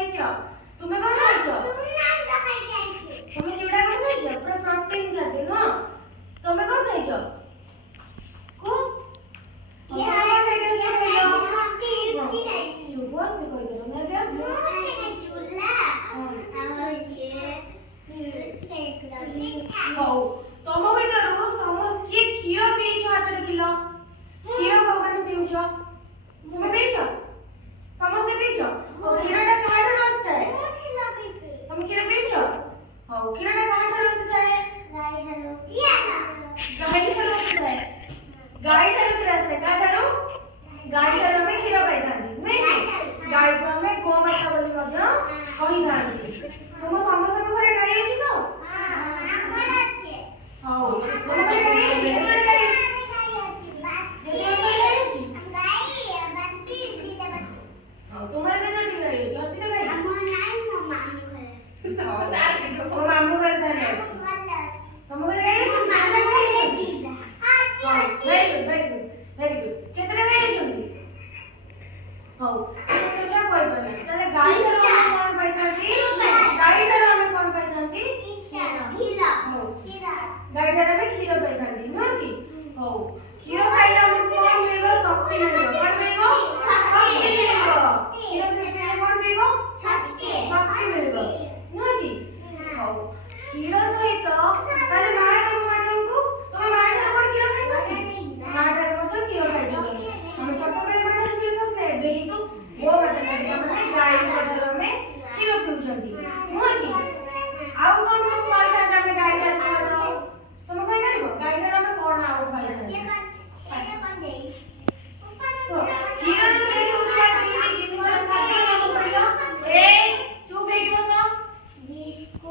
खाइछ तुम्हें कौन खाइछ तुम्हें चिवड़ा कौन खाइछ पूरा प्रोटीन खाते न तुम्हें कौन खाइछ को ये खाइ के चुप से कहि देलो ना के झूला हौ तम बेटारो समस्त के खीर पीछ हाथ देखिलो खीर को माने पीउछ तुम्हें पीछ समस्त पीछ ओ खीरटा काढ रस्ता है तुम खीर पीछ हौ खीरटा काढ रस्ता है गाई ठारो रस्ता है गाई ठारो रस्ता का ठारो गाई ठारो में खीर पाई थांदी नहीं गाई को हमें गोमाता बोली मध्य कहि थांदी तुम समस्त के घरे गाई अछि तो हां तुम घरे गाई अछि तुम्हारे में तो नहीं गई अच्छी तो गई ओ मामू घर जाने अच्छी तुम घर गई वेरी गुड कितने गई छुंदी हां तो जा कोई बने तले गाड़ी धरो हम कौन पाई थांती गाड़ी धरो हम कौन पाई थांती खीरा गाड़ी धरो में खीरा पाई थांती न की हां खीरा खाइला हम कौन मिलबो शक्ति मिलबो कौन मिलबो शक्ति मिलबो खीरा पीले कौन मिलबो शक्ति मिलबो न की हां खीरा सहित ताले मां को माटू तुम मां ठार कोन खीरा खाइबो मां ठार मत खीरा खाइबो हम छोट बेले मां ठार खीरा खाते बेही तो वो माता माने गाय ठार में खीरा पिउछंती न की आउ कोन सब पाई थांता में गाय ठार को तुम कहि परबो गाय ठार में कोन आउ पाई थांता खीरा रे मेरी उठा तीन जिनिस खाते कहलो ए चुप हे की बस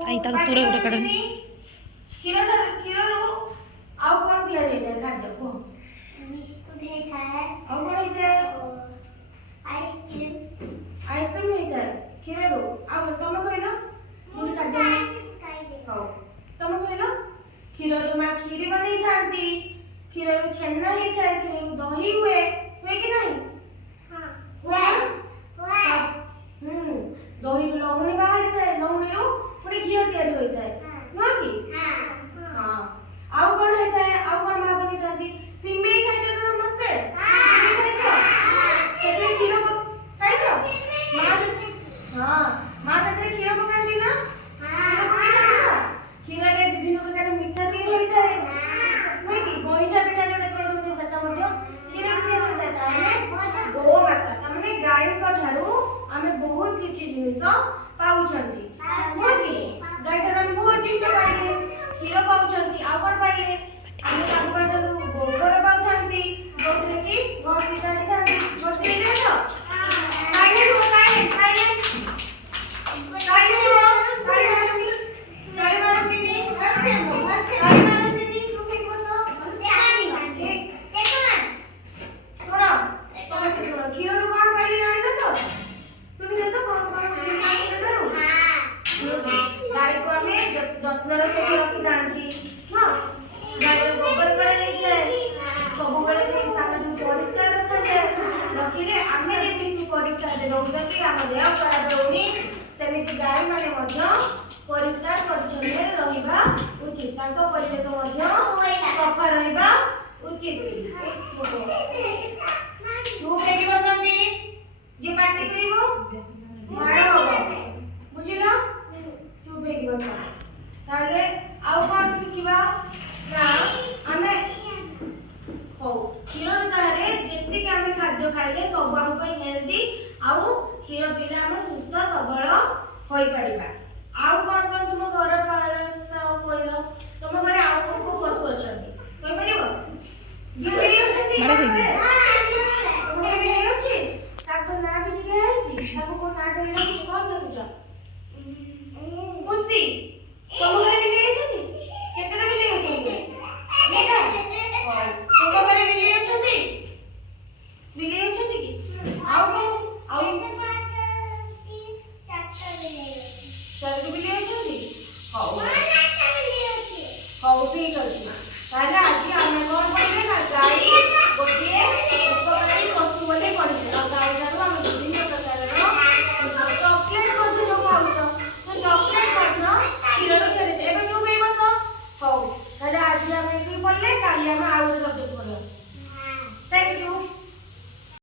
आई तक तुरे उरे कड़नी खीरा रो आउ कोन दिया रे खाद्य को बिस्कुट है खाए आउ कोन है आइसक्रीम है खीरा रो आउ तुम कहलो मुझे खाद्य हां तुम कहलो खीरा रो मां खीरी बनै थांती खीरा रो छेना ही थाए खीरा रो दही हुए कि नहीं हां हुए दही रो लहुणी बाहर थाए लहुणी रो पुणी घी तैयारी होई थाए न की हां आउ कोन है थाए आउ कोन मां बनै थांती सिमेई खाइछ तो नमस्ते सिमेई खाइछ केते खीर खाइछ हां मां सेते खीर पकांती ना खीर रे विभिन्न प्रकार मीठा भी होई थाए नहीं की गोइठा पिठा जोटा कहउते सेटा मध्य खीर तैयारी होई थाए ताने गो माता तमने गाय को ठारू हमें बहुत किछि जिनिस पाउछंती नहीं गाय ठारू हम बहुत जिनिस पाइले खीर पाउछंती आ कोन पाइले हम ताको ठारू गोबर पाउछंती जोथे की घसी काटी थांती घसी देछो खाइले तो खाइले परिष्कार परिच्छन्न रहिबा उचित तांको परिवेश मध्य सफा रहिबा उचित चुप हेकी बसंती जे पार्टी करिवो मारो होबो बुझिलो चुप हेकी बस ताले आउ कोन सिखिबा ना हमें हो खीर तारे जेति के हमें खाद्य खाइले सब हम पे हेल्दी आउ खीर पीले हमें सुस्थ सबल होई परिबा आउ कोन कोन तुम घर पालन कोइलो तुम घरे आउ को पशु अछंती कोइ परिबो बिल्ली अछंती तुम बिल्ली अछि ताको ना किछि के आछि ताको को ना करिलो कि कोन लगुछ पुस्ती तुम घरे बिल्ली अछंती केतना बिल्ली अछंती बेटा तुम घरे बिल्ली अछंती कि आउ को आउ चार बिल्ली अछंती हौ ठीक अछि ताले आज हम कोन पइले ना गाई गोटे